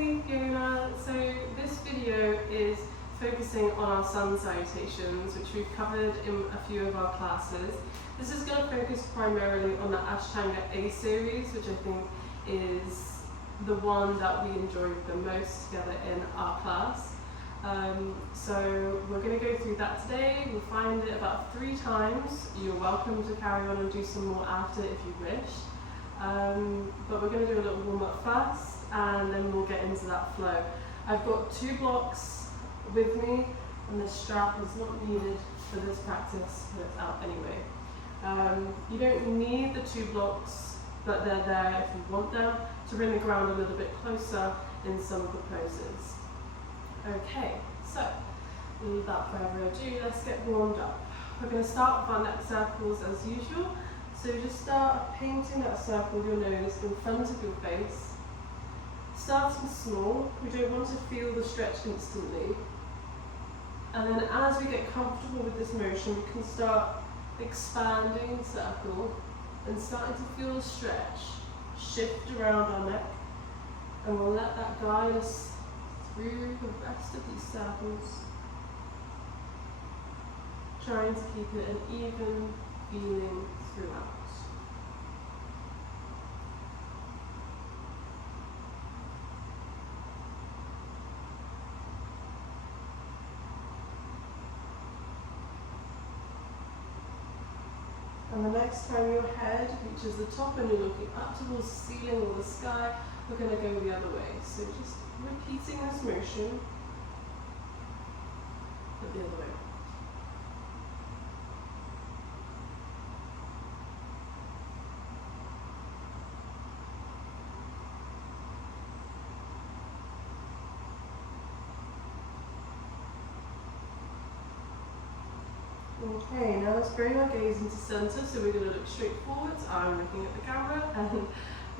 Hi Fiona, so this video is focusing on our sun salutations, which we've covered in a few of our classes. This is going to focus primarily on the Ashtanga A series, which I think is the one that we enjoyed the most together in our class. So we're going to go through that today. We'll find it about 3 times. You're welcome to carry on and do some more after if you wish. But we're going to do a little warm up first and then we'll get into that flow. I've got 2 blocks with me and the strap is not needed for this practice, but it's out anyway. You don't need the 2 blocks, but they're there if you want them to bring the ground a little bit closer in some of the poses. Okay, so without further ado, let's get warmed up. We're going to start with our neck circles as usual. So just start painting that circle with your nose in front of your face. Starting small, we don't want to feel the stretch instantly. And then as we get comfortable with this motion, we can start expanding the circle and starting to feel the stretch shift around our neck. And we'll let that guide us through the rest of these circles, trying to keep it an even feeling throughout. And the next time your head reaches the top and you're looking up towards the ceiling or the sky, we're going to go the other way. So just repeating this motion, but the other way. Okay, now let's bring our gaze into center. So we're going to look straight forwards. I'm looking at the camera and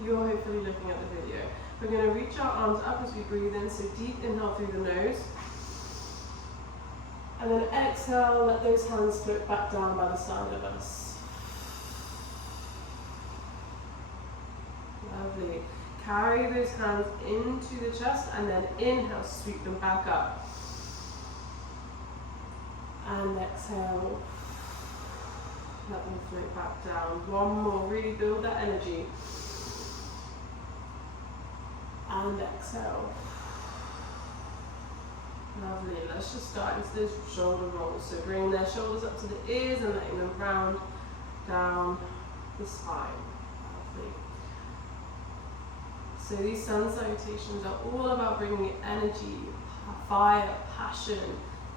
you're hopefully looking at the video. We're going to reach our arms up as we breathe in. So deep inhale through the nose. And then exhale, let those hands float back down by the side of us. Lovely. Carry those hands into the chest and then inhale, sweep them back up. And exhale, let them float back down. One more, really build that energy. And exhale. Lovely, let's just start into those shoulder rolls. So bringing their shoulders up to the ears and letting them round down the spine. Lovely. So these sun salutations are all about bringing energy, fire, passion,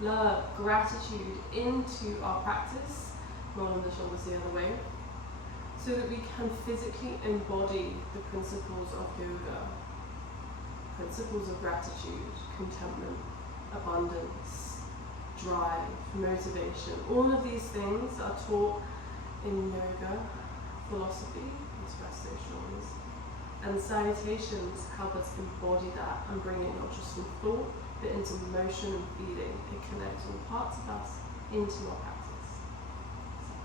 love, gratitude into our practice, rolling the shoulders the other way, so that we can physically embody the principles of yoga, principles of gratitude, contentment, abundance, drive, motivation. All of these things are taught in yoga, philosophy, express those shoulders, and salutations help us embody that and bring it not just in thought, but into motion and feeling. It connects all parts of us into our practice. So,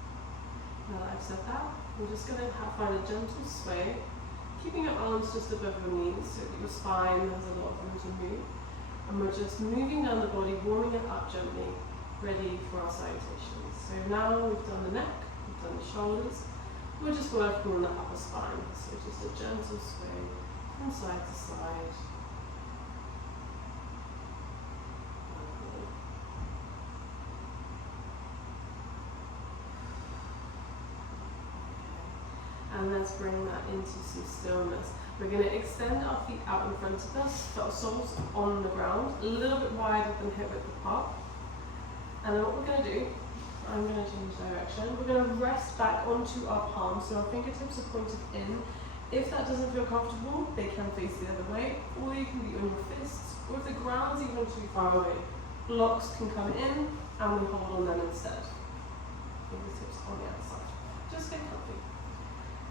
now that I've said that, we're just going to find a gentle sway, keeping your arms just above your knees so that your spine has a lot of room to move. And we're just moving down the body, warming it up gently, ready for our salutations. So now we've done the neck, we've done the shoulders, we're just working on the upper spine. So just a gentle sway from side to side. And let's bring that into some stillness. We're going to extend our feet out in front of us, put our soles on the ground, a little bit wider than hip width apart. And then what we're going to do, I'm going to change direction. We're going to rest back onto our palms, so our fingertips are pointed in. If that doesn't feel comfortable, they can face the other way, or you can be on your fists, or if the ground's even too far away, blocks can come in and we hold on them instead. Fingertips on the outside. Just get comfy.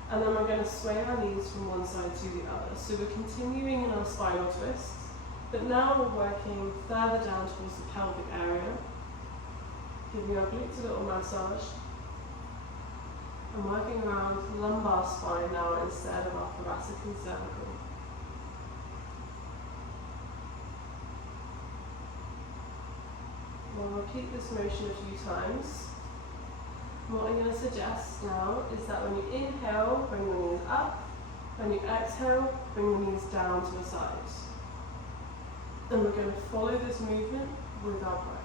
And then we're going to sway our knees from one side to the other. So we're continuing in our spinal twists, but now we're working further down towards the pelvic area, giving our glutes a little massage, and working around the lumbar spine now instead of our thoracic and cervical. I'll repeat this motion a few times. And what I'm going to suggest now is that when you inhale, bring the knees up. When you exhale, bring the knees down to the sides. And we're going to follow this movement with our breath.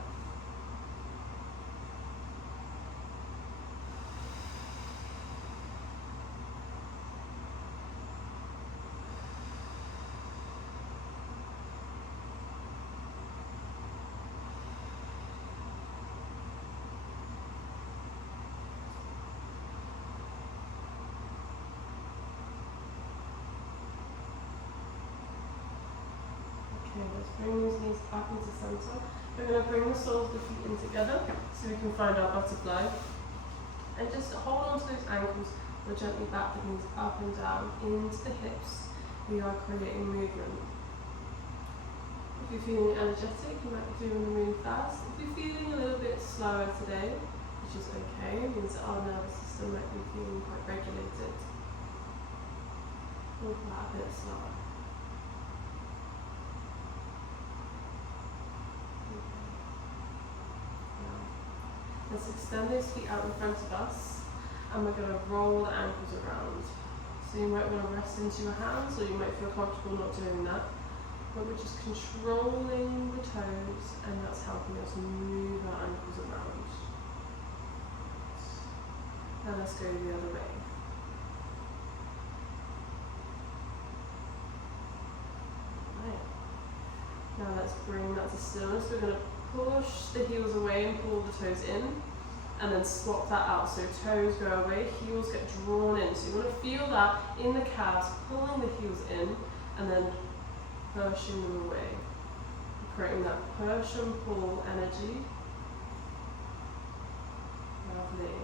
Okay, let's bring those knees up into center. We're going to bring the soles of the feet in together so we can find our butterfly. And just hold on to those ankles or gently back the knees up and down into the hips. We are creating movement. If you're feeling energetic, you might be doing the really fast. If you're feeling a little bit slower today, which is okay, it means that our nervous system might be feeling quite regulated. We'll go a bit slower. Let's extend those feet out in front of us, and we're going to roll the ankles around. So you might want to rest into your hands, or you might feel comfortable not doing that. But we're just controlling the toes, and that's helping us move our ankles around. Now let's go the other way. Right. Now let's bring that to stillness. We're going to push the heels away and pull the toes in, and then swap that out. So toes go away, heels get drawn in. So you want to feel that in the calves, pulling the heels in, and then pushing them away. Creating that push and pull energy. Lovely.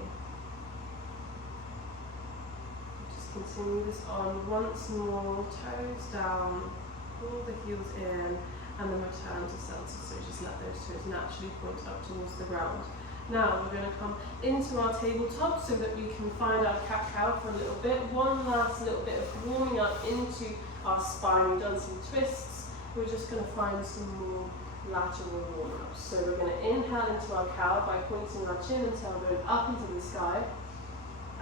Just continue this on once more. Toes down, pull the heels in, and then return to center. So just let those toes naturally point up towards the ground. Now we're going to come into our tabletop so that we can find our cat-cow for a little bit. One last little bit of warming up into our spine. We've done some twists. We're just going to find some more lateral warm-ups. So we're going to inhale into our cow by pointing our chin and tailbone up into the sky.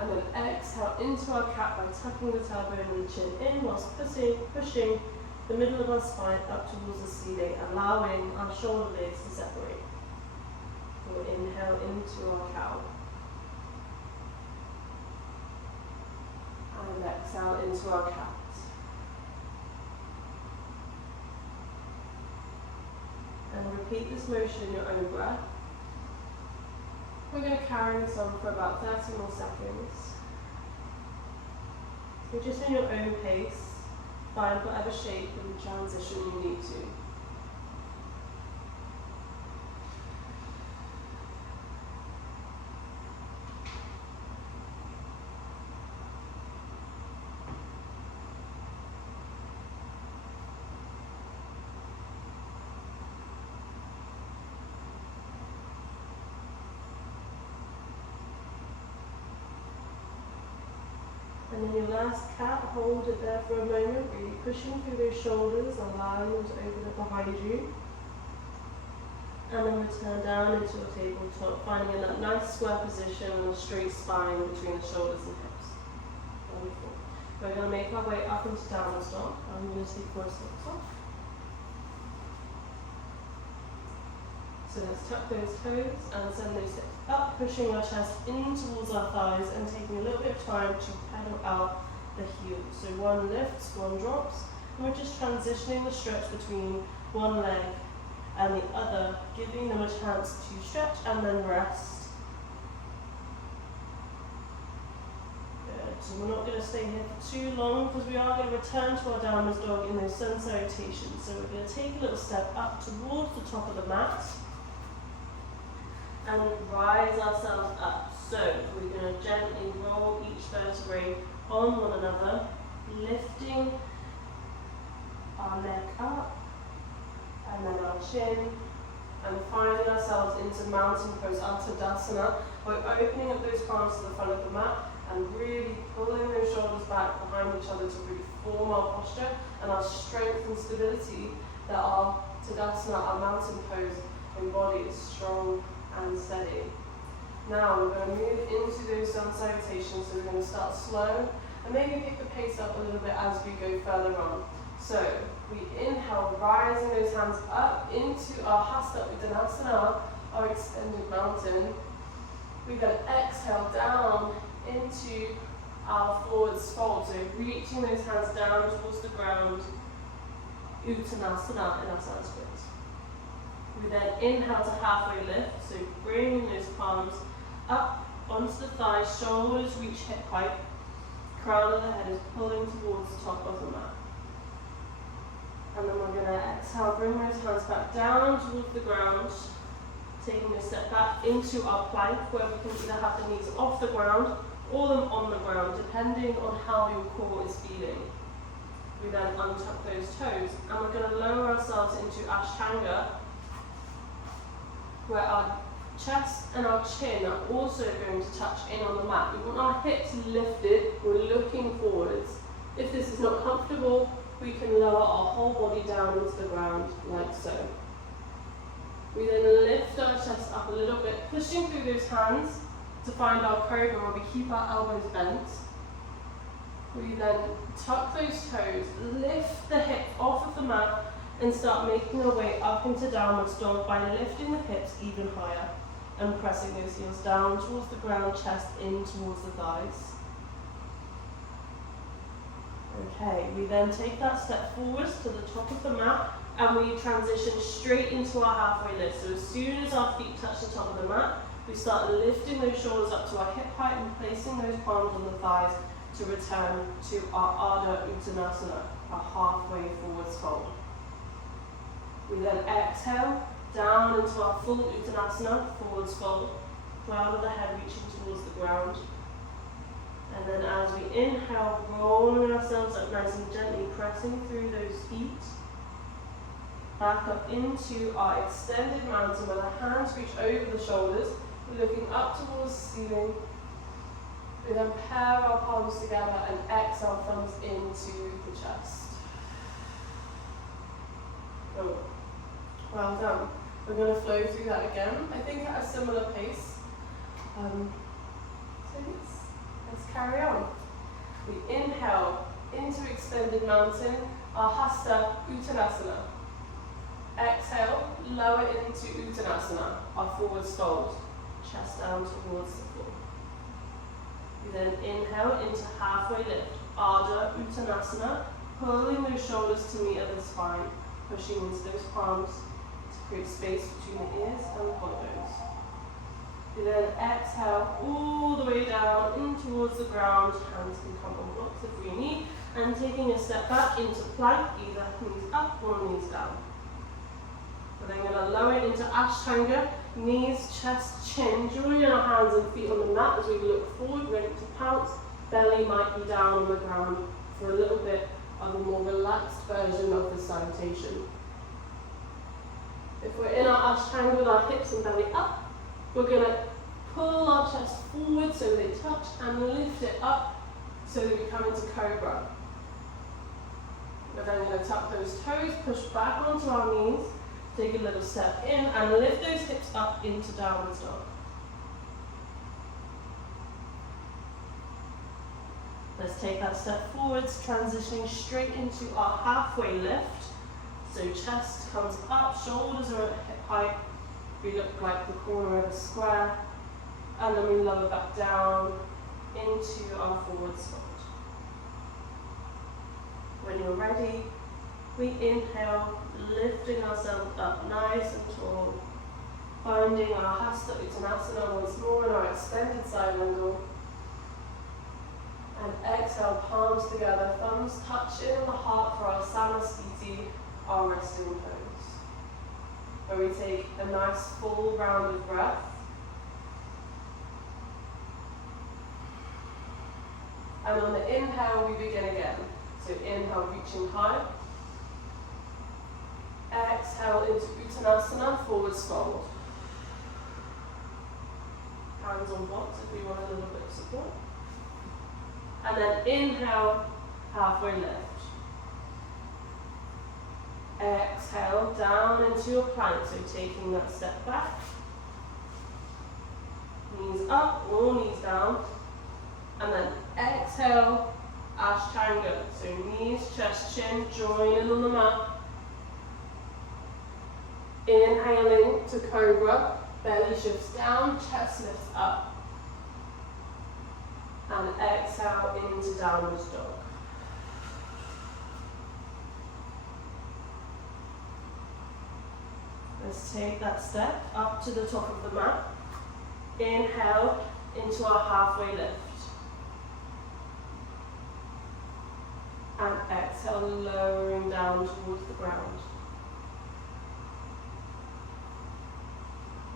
And then exhale into our cat by tucking the tailbone and the chin in whilst pushing the middle of our spine up towards the ceiling, allowing our shoulder blades to separate. We'll inhale into our cow. And exhale into our cat. And repeat this motion in your own breath. We're going to carry this on for about 30 more seconds. So just in your own pace. Find whatever shape and transition you need to. And then your last cat, hold it there for a moment, really pushing through those shoulders, allowing them to open up behind you. And then return down into a tabletop, finding in that nice square position and a straight spine between the shoulders and hips. Wonderful. We're going to make our way up into downward dog. I'm going to take my socks off. So let's tuck those toes and send those hips up, pushing our chest in towards our thighs and taking a little bit of time to pedal out the heels. So one lifts, one drops, and we're just transitioning the stretch between one leg and the other, giving them a chance to stretch and then rest. Good. So we're not going to stay here for too long because we are going to return to our downward dog in those sun salutations. So we're going to take a little step up towards the top of the mat and rise ourselves up. So we're going to gently roll each vertebrae on one another, lifting our neck up and then our chin, and finding ourselves into mountain pose, Tadasana, by opening up those palms to the front of the mat and really pulling those shoulders back behind each other to really form our posture and our strength and stability that our Tadasana, our mountain pose, My body is strong and steady. Now we're going to move into those sun salutations, so we're going to start slow and maybe pick the pace up a little bit as we go further on. So we inhale, rising those hands up into our Hasta Uttanasana, our extended mountain. We then exhale down into our forward fold, so reaching those hands down towards the ground, Uttanasana in our Sanskrit. We then inhale to halfway lift, so bringing those palms up onto the thighs, shoulders reach hip height, crown of the head is pulling towards the top of the mat. And then we're going to exhale, bring those hands back down towards the ground, taking a step back into our plank, where we can either have the knees off the ground or them on the ground, depending on how your core is feeling. We then untuck those toes, and we're going to lower ourselves into Ashtanga, where our chest and our chin are also going to touch in on the mat. We want our hips lifted, we're looking forwards. If this is not comfortable, we can lower our whole body down into the ground, like so. We then lift our chest up a little bit, pushing through those hands to find our cobra, where we keep our elbows bent. We then tuck those toes, lift the hips off of the mat, and start making our way up into downward dog by lifting the hips even higher and pressing those heels down towards the ground, chest in towards the thighs. Okay, we then take that step forwards to the top of the mat, and we transition straight into our halfway lift. So as soon as our feet touch the top of the mat, we start lifting those shoulders up to our hip height and placing those palms on the thighs to return to our Ardha Uttanasana, our halfway forwards fold. We then exhale down into our full Uttanasana, forwards fold, crown of the head reaching towards the ground. And then as we inhale, rolling ourselves up nice and gently, pressing through those feet. Back up into our extended mountain, where the hands reach over the shoulders. We're looking up towards the ceiling. We then pair our palms together and exhale, thumbs into the chest. Oh, well done. We're going to flow through that again, I think at a similar pace. So let's carry on. We inhale into extended mountain, our Hasta Uttanasana. Exhale, lower into Uttanasana, our forward fold, chest down towards the floor. We then inhale into halfway lift, Ardha Uttanasana, pulling those shoulders to meet at the spine, pushing into those palms to create space between the ears and the collarbones. We then exhale all the way down in towards the ground, hands can come on blocks if we need, and taking a step back into plank, either knees up or knees down. We're then going to lower into Ashtanga, knees, chest, chin, joining our hands and feet on the mat as we look forward, ready to pounce. Belly might be down on the ground for a little bit of a more relaxed version of the salutation. If we're in our Ashtanga with our hips and belly up, we're going to pull our chest forward so they touch and lift it up so that we come into Cobra. We're then going to tuck those toes, push back onto our knees, take a little step in and lift those hips up into downward dog. Let's take that step forwards, transitioning straight into our halfway lift. So chest comes up, shoulders are at hip height. We look like the corner of a square. And then we lower back down into our forward fold. When you're ready, we inhale, lifting ourselves up nice and tall, finding our Hasta Uttanasana once more in our extended side angle. And exhale, palms together, thumbs touch in on the heart for our Samasthiti, our resting pose. Where we take a nice full round of breath. And on the inhale, we begin again. So inhale, reaching high. Exhale into Uttanasana, forward fold. Hands on blocks if we want a little bit of support. And then inhale, halfway lift. Exhale, down into your plank, so taking that step back. Knees up or knees down. And then exhale, Ashtanga. So knees, chest, chin, join in on the mat. Inhaling to Cobra, belly shifts down, chest lifts up. And exhale into Downward Dog. Let's take that step up to the top of the mat. Inhale into our halfway lift. And exhale, lowering down towards the ground.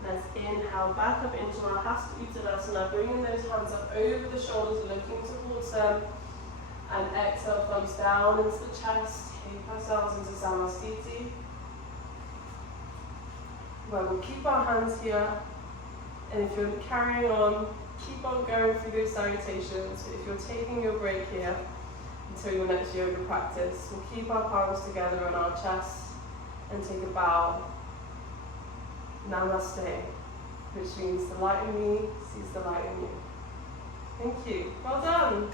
Let's inhale back up into our Hasta Uttanasana, bringing those hands up over the shoulders, looking towards them. And exhale, thumbs down into the chest. Take ourselves into Samasthiti, where we'll keep our hands here. And if you're carrying on, keep on going through those salutations. If you're taking your break here until your next yoga practice, we'll keep our palms together on our chest and take a bow. Namaste, which means the light in me sees the light in you. Thank you. Well done.